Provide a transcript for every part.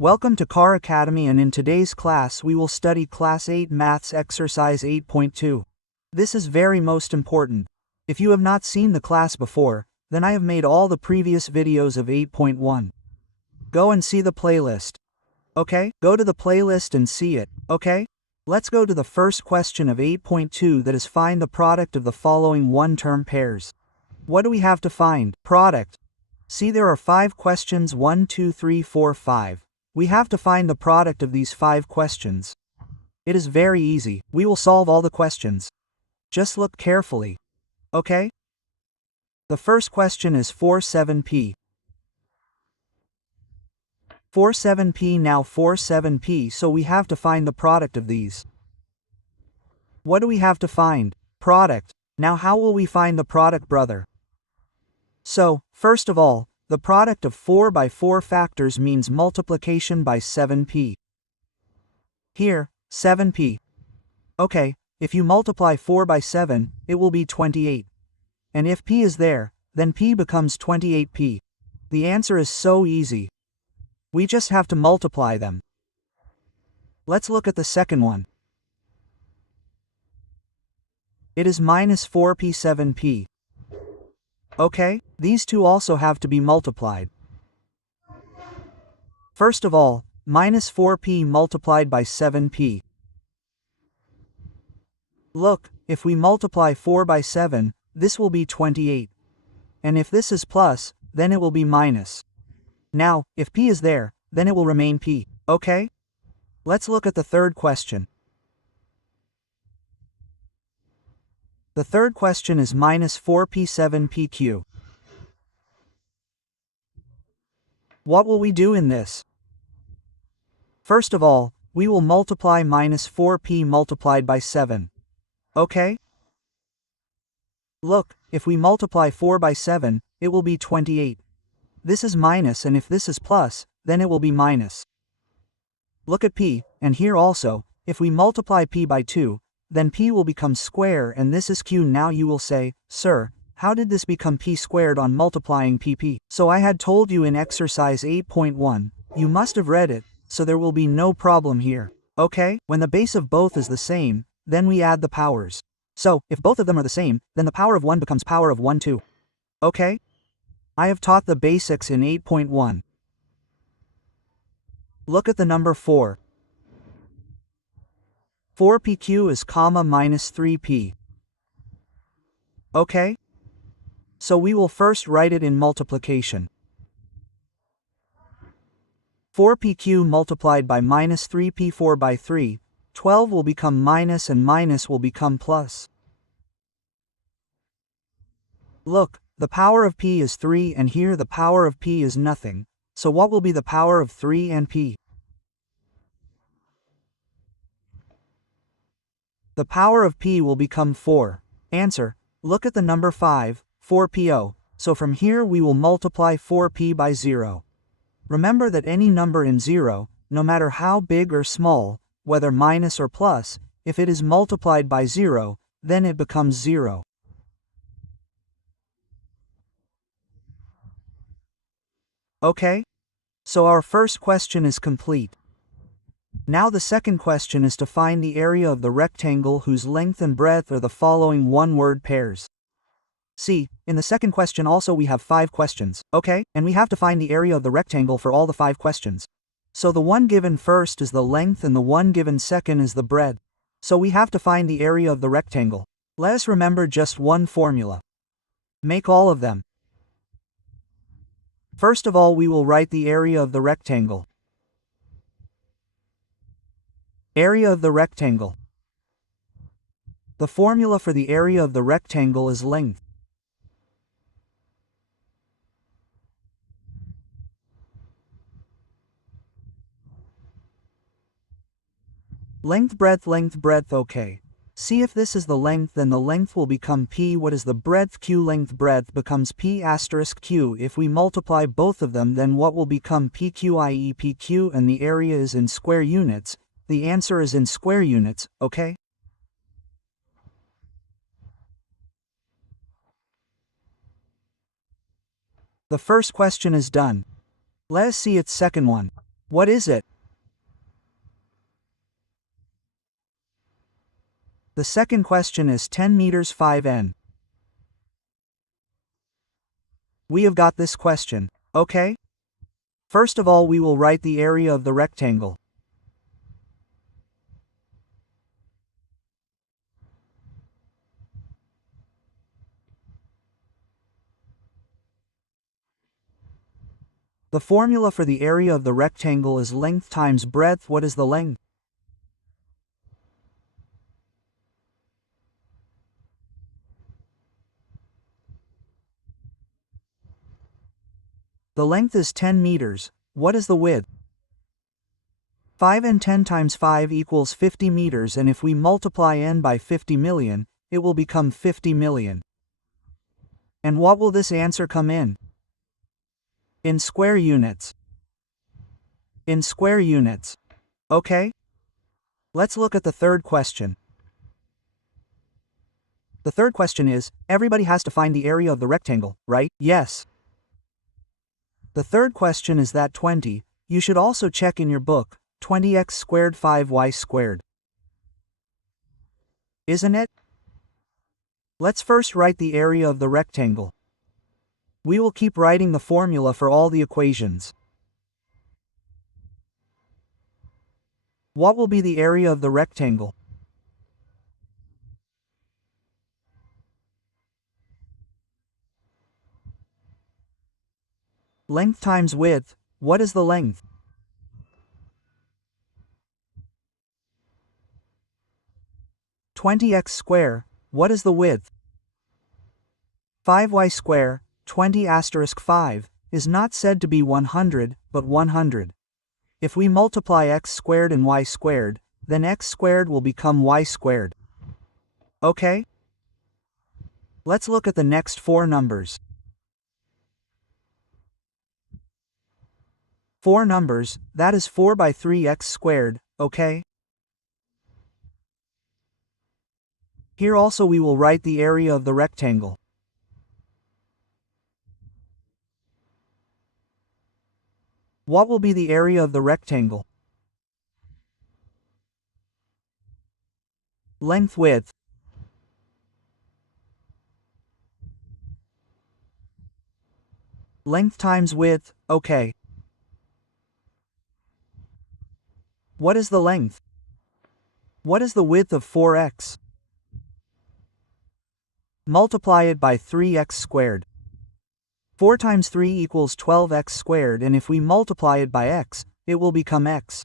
Welcome to Car Academy, and in today's class we will study Class 8 Maths Exercise 8.2. This is very most important. If you have not seen the class before, then I have made all the previous videos of 8.1. Go and see the playlist. Okay? Go to the playlist and see it, okay? Let's go to the first question of 8.2, that is find the product of the following one-term pairs. What do we have to find? Product. See, there are 5 questions, 1, 2, 3, 4, 5. We have to find the product of these 5 questions. It is very easy. We will solve all the questions. Just look carefully. Okay? The first question is 47p. 47p, now 47p, so we have to find the product of these. What do we have to find? Product. Now how will we find the product, brother? So, first of all, the product of 4 by 4 factors means multiplication by 7p. Here, 7p. Okay, if you multiply 4 by 7, it will be 28. And if p is there, then p becomes 28p. The answer is so easy. We just have to multiply them. Let's look at the second one. It is minus 4p 7p. Okay, these two also have to be multiplied. First of all, minus 4p multiplied by 7p. Look, if we multiply 4 by 7, this will be 28. And if this is plus, then it will be minus. Now, if p is there, then it will remain p, okay? Let's look at the third question. The third question is minus 4p 7pq. What will we do in this? First of all, we will multiply minus 4p multiplied by 7. Okay? Look, if we multiply 4 by 7, it will be 28. This is minus, and if this is plus, then it will be minus. Look at p, and here also, if we multiply p by 2, then p will become square, and this is q. Now you will say, "Sir, how did this become p squared on multiplying pp?" So I had told you in exercise 8.1, you must have read it, so there will be no problem here. Okay? When the base of both is the same, then we add the powers. So, if both of them are the same, then the power of 1 becomes power of 1 too. Okay? I have taught the basics in 8.1. Look at the number 4. 4pq is comma minus 3p. Okay? So we will first write it in multiplication. 4pq multiplied by minus 3p, 4 by 3, 12 will become minus, and minus will become plus. Look, the power of p is 3, and here the power of p is nothing. So what will be the power of 3 and p? The power of p will become 4. Answer. Look at the number 5, 4po. So from here we will multiply 4p by 0. Remember that any number in 0, no matter how big or small, whether minus or plus, if it is multiplied by 0, then it becomes 0. Okay? So our first question is complete. Now the second question is to find the area of the rectangle whose length and breadth are the following one-word pairs. See, in the second question also we have 5 questions, okay? And we have to find the area of the rectangle for all the 5 questions. So the one given first is the length and the one given second is the breadth. So we have to find the area of the rectangle. Let us remember just one formula. Make all of them. First of all, we will write the area of the rectangle. Area of the rectangle. The formula for the area of the rectangle is length. Length, breadth, okay. See, if this is the length, then the length will become p. What is the breadth? Q. Length, breadth becomes p asterisk q. If we multiply both of them, then what will become pq, i.e. pq, and the area is in square units. The answer is in square units, okay? The first question is done. Let us see its second one. What is it? The second question is 10 meters 5n. We have got this question, okay? First of all, we will write the area of the rectangle. The formula for the area of the rectangle is length times breadth. What is the length? The length is 10 meters. What is the width? 5 and 10 times 5 equals 50 meters, and if we multiply n by 50 million, it will become 50 million. And what will this answer come in? In square units. In square units. Okay? Let's look at the third question. The third question is, everybody has to find the area of the rectangle, right? Yes. The third question is that 20, you should also check in your book, 20x squared 5y squared. Isn't it? Let's first write the area of the rectangle. We will keep writing the formula for all the equations. What will be the area of the rectangle? Length times width. What is the length? (20x square). What is the width? 5y square. 20 asterisk 5 is not said to be 100, but 100. If we multiply x squared and y squared, then x squared will become y squared. Okay? Let's look at the next four numbers. Four numbers, that is 4 by 3x squared, okay? Here also we will write the area of the rectangle. What will be the area of the rectangle? Length width. Length times width, okay. What is the length? What is the width of 4x? Multiply it by 3x squared. 4 times 3 equals 12x squared, and if we multiply it by x, it will become x.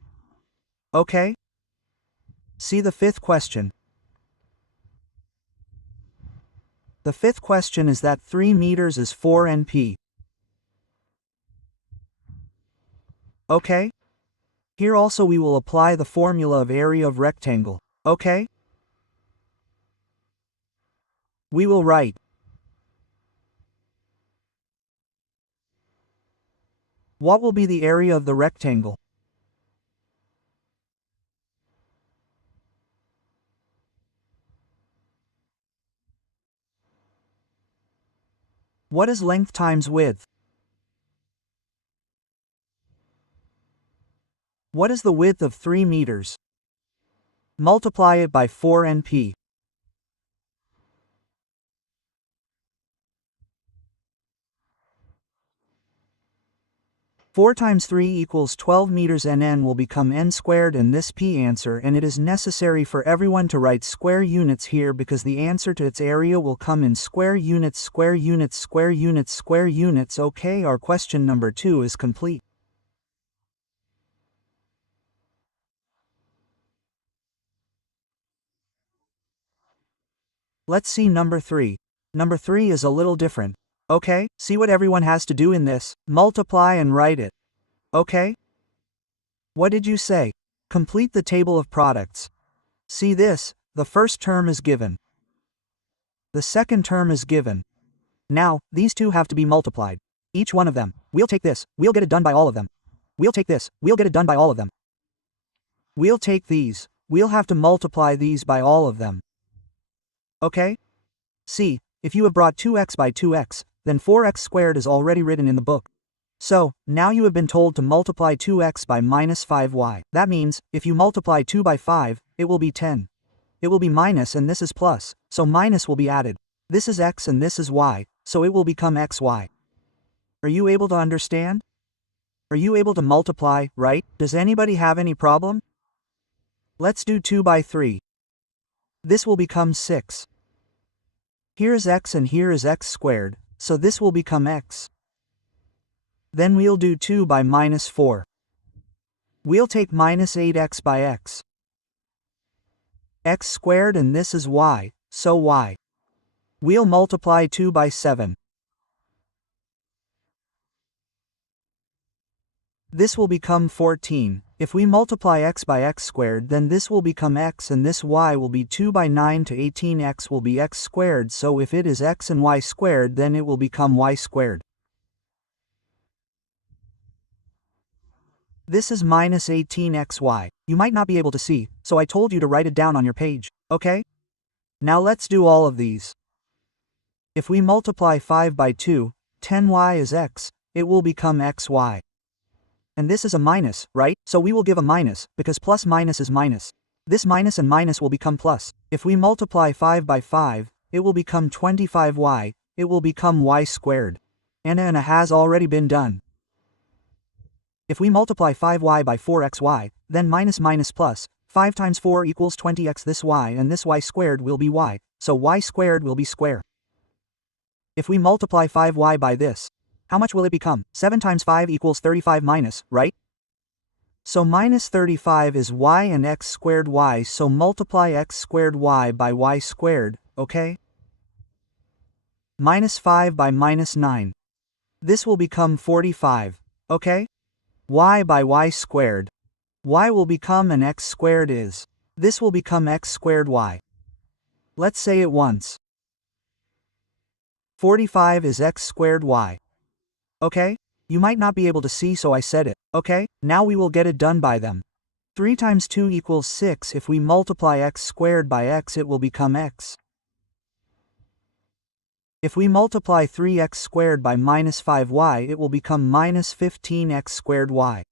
Okay? See the fifth question. The fifth question is that 3 meters is 4 np. Okay? Here also we will apply the formula of area of rectangle. Okay? We will write. What will be the area of the rectangle? What is length times width? What is the width of 3 meters? Multiply it by 4 np. Four times 3 equals 12 meters, and n will become n squared, and this p answer, and it is necessary for everyone to write square units here because the answer to its area will come in square units, square units, square units, square units. Okay, our question number 2 is complete. Let's see number 3. Number 3 is a little different. Okay, see what everyone has to do in this, multiply and write it. Okay? What did you say? Complete the table of products. See this, the first term is given. The second term is given. Now, these two have to be multiplied. Each one of them. We'll take this, we'll get it done by all of them. We'll take this, we'll get it done by all of them. We'll take these, we'll have to multiply these by all of them. Okay? See, if you have brought 2x by 2x, then 4x squared is already written in the book. So, now you have been told to multiply 2x by minus 5y. That means, if you multiply 2 by 5, it will be 10. It will be minus and this is plus, so minus will be added. This is x and this is y, so it will become xy. Are you able to understand? Are you able to multiply, right? Does anybody have any problem? Let's do 2 by 3. This will become 6. Here is x and here is x squared, so this will become x. Then we'll do 2 by minus 4. We'll take minus 8x by x. X squared and this is y, so y. We'll multiply 2 by 7. This will become 14. If we multiply x by x squared, then this will become x and this y will be 2 by 9 to 18. X will be x squared, so if it is x and y squared, then it will become y squared. This is minus 18xy. You might not be able to see, so I told you to write it down on your page, okay? Now let's do all of these. If we multiply 5 by 2, 10y is x, it will become xy. And this is a minus, right? So we will give a minus, because plus minus is minus. This minus and minus will become plus. If we multiply 5 by 5, it will become 25y, it will become y squared. And has already been done. If we multiply 5y by 4xy, then minus minus plus, 5 times 4 equals 20x. This y and this y squared will be y, so y squared will be square. If we multiply 5y by this, how much will it become? 7 times 5 equals 35 minus, right? So minus 35 is y and x squared y, so multiply x squared y by y squared, okay? Minus 5 by minus 9. This will become 45, okay? Y by y squared. Y will become an x squared is. This will become x squared y. Let's say it once. 45 is x squared y. Okay? You might not be able to see, so I said it, okay? Now we will get it done by them. 3 times 2 equals 6. If we multiply x squared by x, it will become x. If we multiply 3x squared by minus 5y, it will become minus 15x squared y.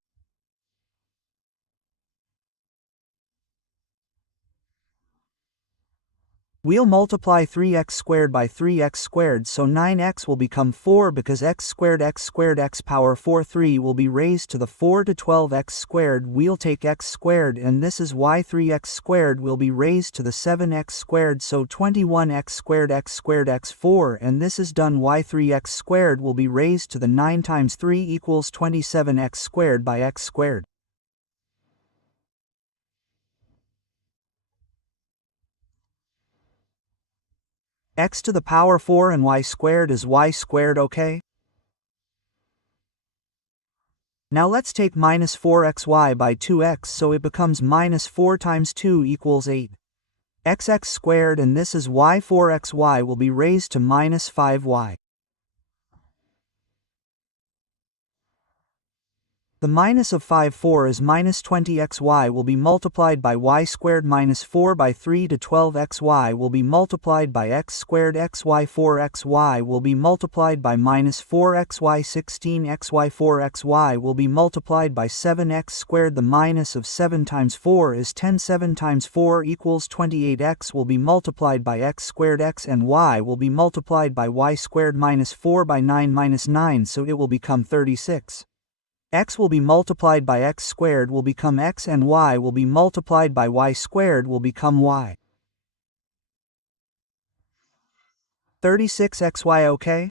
We'll multiply 3x squared by 3x squared, so 9x will become 4 because x squared x power 4 3 will be raised to the 4 to 12x squared. We'll take x squared and this is y 3x squared will be raised to the 7x squared, so 21x squared x 4, and this is done. Y 3x squared will be raised to the 9 times 3 equals 27x squared by x squared. X to the power 4 and y squared is y squared, okay? Now let's take minus 4xy by 2x, so it becomes minus 4 times 2 equals 8. X squared and this is y 4xy will be raised to minus 5y. The minus of 5 4 is minus 20xy will be multiplied by y squared. Minus 4 by 3 to 12xy will be multiplied by x squared. Xy 4xy will be multiplied by minus 4xy. 16xy 4xy will be multiplied by 7x squared. The minus of 7 times 4 is 10. 7 times 4 equals 28x will be multiplied by x squared. X and y will be multiplied by y squared. Minus 4 by 9 minus 9, so it will become 36. X will be multiplied by x squared will become x and y will be multiplied by y squared will become y. 36xy, okay?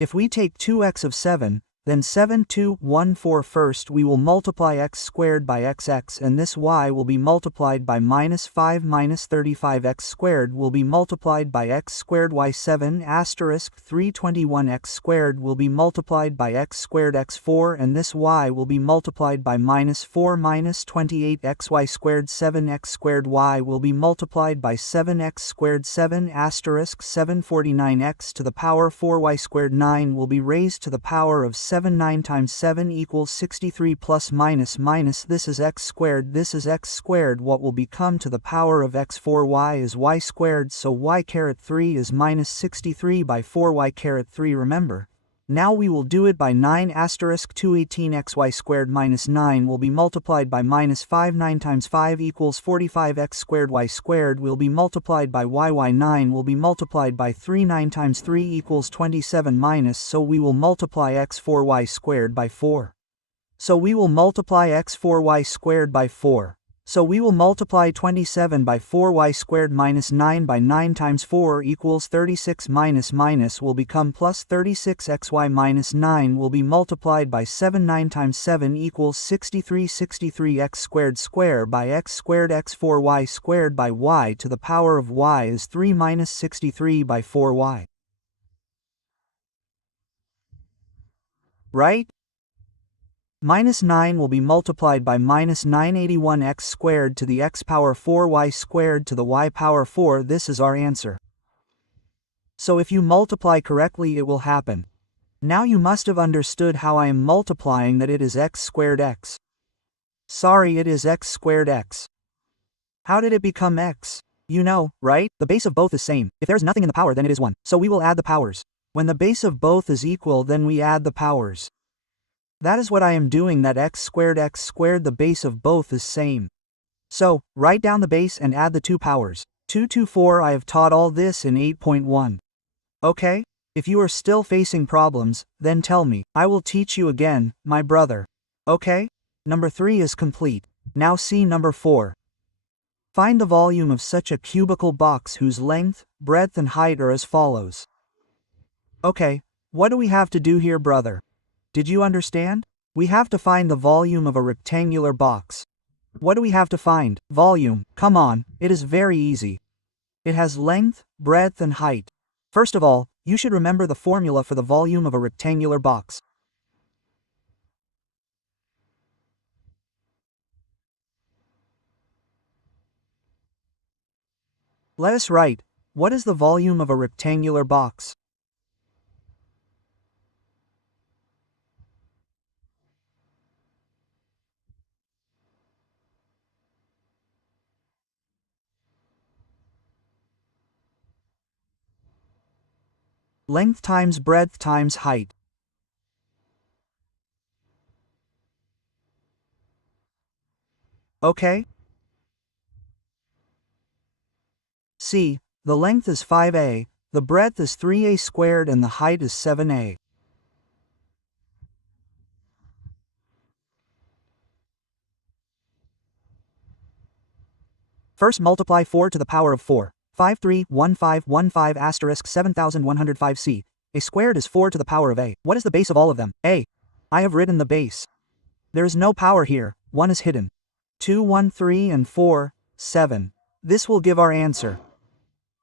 If we take 2x of 7, then 7 2 1 4. First we will multiply x squared by xx and this y will be multiplied by minus 5 minus 35x squared will be multiplied by x squared. Y 7 asterisk 321 x squared will be multiplied by x squared. X4 and this y will be multiplied by minus 4 minus 28 xy squared. 7x squared y will be multiplied by 7x squared. 7 asterisk 749x to the power 4y squared. 9 will be raised to the power of 7 9 times 7 equals 63 plus minus minus this is x squared, this is x squared. What will become to the power of x? 4y is y squared, so y caret 3 is minus 63 by 4y caret 3, remember. Now we will do it by 9 asterisk 218 xy squared minus 9 will be multiplied by minus 5. 9 times 5 equals 45 x squared. Y squared will be multiplied by y. 9 will be multiplied by 3. 9 times 3 equals 27 minus, so we will multiply x 4y squared by 4. So we will multiply x 4y squared by 4. So we will multiply 27 by 4y squared minus 9 by 9 times 4 equals 36 minus minus will become plus 36 xy minus 9 will be multiplied by 7. 9 times 7 equals 63. 63 x squared square by x squared. X 4y squared by y to the power of y is 3 minus 63 by 4y. Right? Minus 9 will be multiplied by minus 981 x squared to the x power 4y squared to the y power 4. This is our answer. So if you multiply correctly it will happen. Now you must have understood how I am multiplying, that it is x squared x. Sorry, it is x squared x. How did it become x? You know, right? The base of both is same. If there is nothing in the power then it is 1, so we will add the powers. When the base of both is equal then we add the powers. That is what I am doing, that x squared the base of both is same. So, write down the base and add the two powers. 2 to 4. I have taught all this in 8.1. Okay? If you are still facing problems, then tell me. I will teach you again, my brother. Okay? Number 3 is complete. Now see number 4. Find the volume of such a cubical box whose length, breadth and height are as follows. Okay, what do we have to do here, brother? Did you understand? We have to find the volume of a rectangular box. What do we have to find? Volume. Come on, it is very easy. It has length, breadth and height. First of all, you should remember the formula for the volume of a rectangular box. Let us write, what is the volume of a rectangular box? Length times breadth times height. Okay? See, the length is 5a, the breadth is 3a squared and the height is 7a. First multiply 4 to the power of 4. 531515 asterisk 7105c. A squared is 4 to the power of a. What is the base of all of them? A. I have written the base. There is no power here, 1 is hidden. 2, 1, 3 and 4, 7. This will give our answer.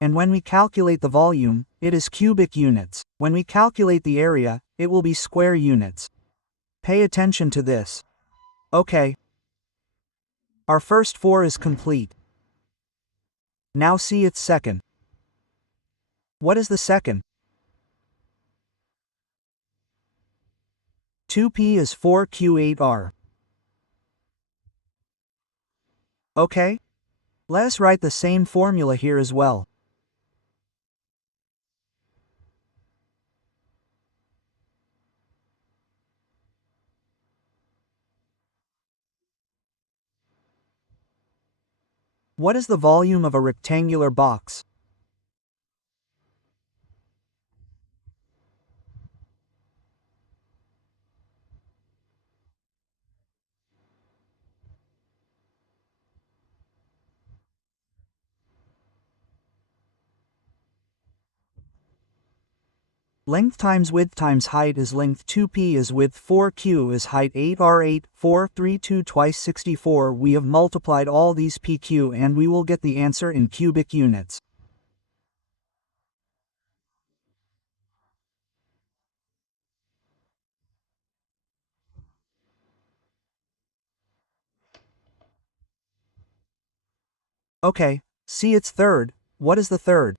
And when we calculate the volume, it is cubic units. When we calculate the area, it will be square units. Pay attention to this. Okay. Our first 4 is complete. Now see its second. What is the second? 2p is 4q8r. Okay? Let us write the same formula here as well. What is the volume of a rectangular box? Length times width times height is length. 2p is width, 4q is height. 8r8, 4, 3, 2 twice 64. We have multiplied all these pq and we will get the answer in cubic units. Okay, see its third. What is the third?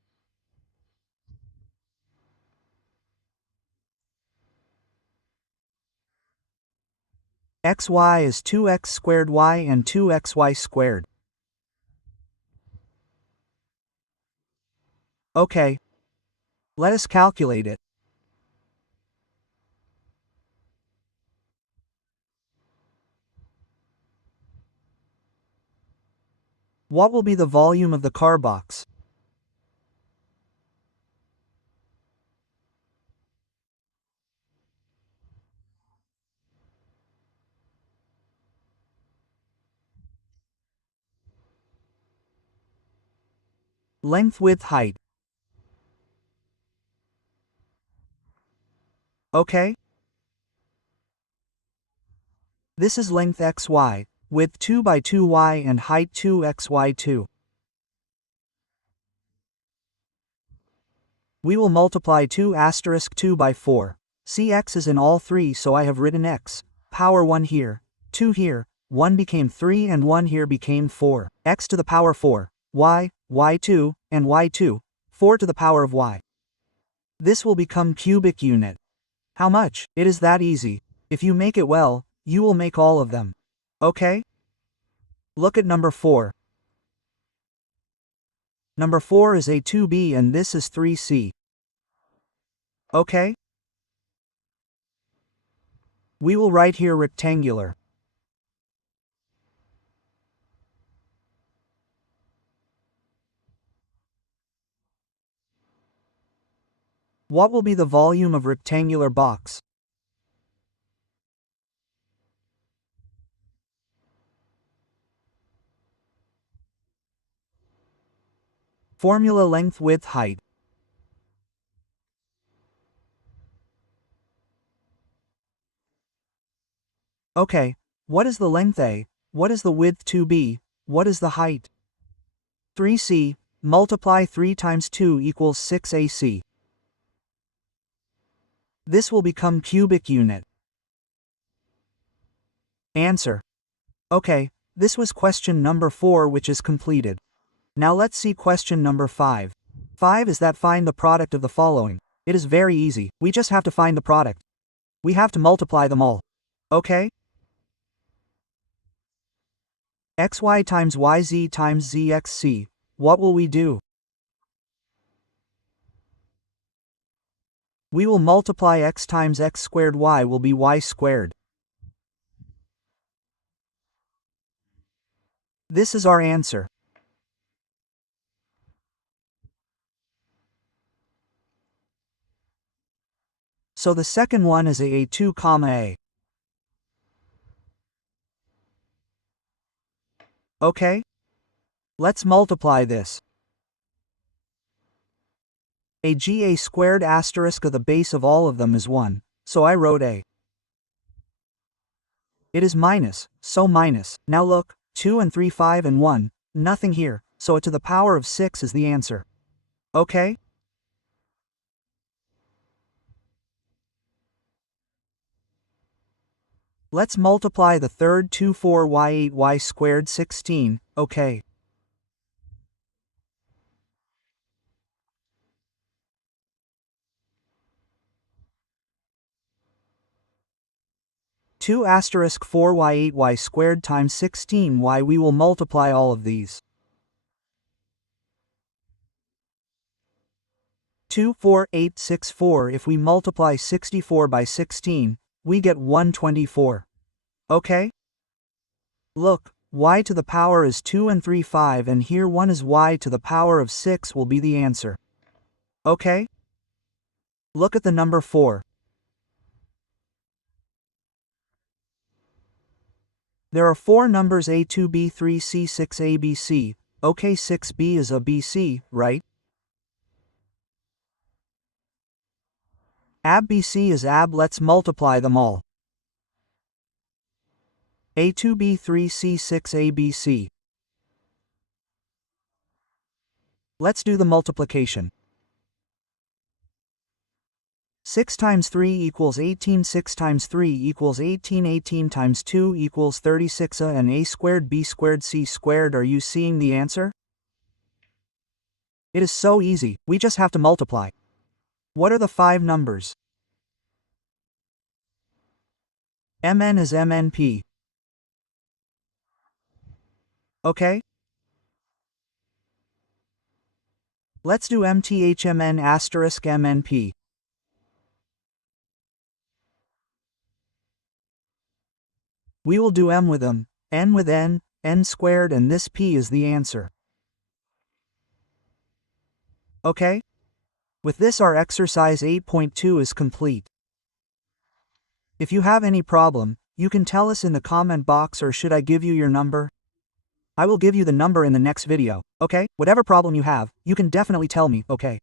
xy is 2x squared y and 2xy squared. Okay. Let us calculate it. What will be the volume of the car box? Length, width, height. Okay? This is length xy, width 2 by 2y and height 2xy2. We will multiply 2 asterisk 2 by 4. See, x is in all three, so I have written x, power 1 here, 2 here, 1 became 3 and 1 here became 4. X to the power 4, y, y2, and y2, 4 to the power of y. This will become cubic unit. How much? It is that easy. If you make it well, you will make all of them. Okay? Look at number 4. Number 4 is A2B and this is 3C. Okay? We will write here rectangular. What will be the volume of rectangular box? Formula length, width, height. Okay, what is the length A? What is the width 2B? What is the height? 3C, multiply 3 times 2 equals 6AC. This will become cubic unit. Answer. Okay, this was question number 4, which is completed. Now let's see question number 5. 5 is that find the product of the following. It is very easy, we just have to find the product. We have to multiply them all. Okay? xy times yz times zxc. What will we do? We will multiply x times x squared, y will be y squared. This is our answer. So the second one is A2, A. Okay? Let's multiply this. A squared asterisk of the base of all of them is 1, so I wrote A. It is minus, so minus. Now look, 2 and 3, 5 and 1, nothing here, so a to the power of 6 is the answer. Okay? Let's multiply the third 2, 4, y8, y squared 16, okay. Two asterisk 4 y8 y squared times 16 y. We will multiply all of these. 2, 4, 8, 6, 4. If we multiply 64 by 16, we get 124. Okay? Look, y to the power is 2 and 3, 5, and here 1 is y to the power of 6 will be the answer. Okay? Look at the number 4. There are 4 numbers A2, B3, C6, ABC. Okay, 6B is a BC, right? ABC is AB. Let's multiply them all. A2, B3, C6, ABC. Let's do the multiplication. 6 times 3 equals 18, 6 times 3 equals 18, 18 times 2 equals 36, and A squared, B squared, C squared. Are you seeing the answer? It is so easy, we just have to multiply. What are the 5 numbers? Mn is MNP. Okay? Let's do MTHMN asterisk MNP. We will do M with M, N with N, N squared, and this P is the answer. Okay? With this our exercise 8.2 is complete. If you have any problem, you can tell us in the comment box, or should I give you your number? I will give you the number in the next video, okay? Whatever problem you have, you can definitely tell me, okay?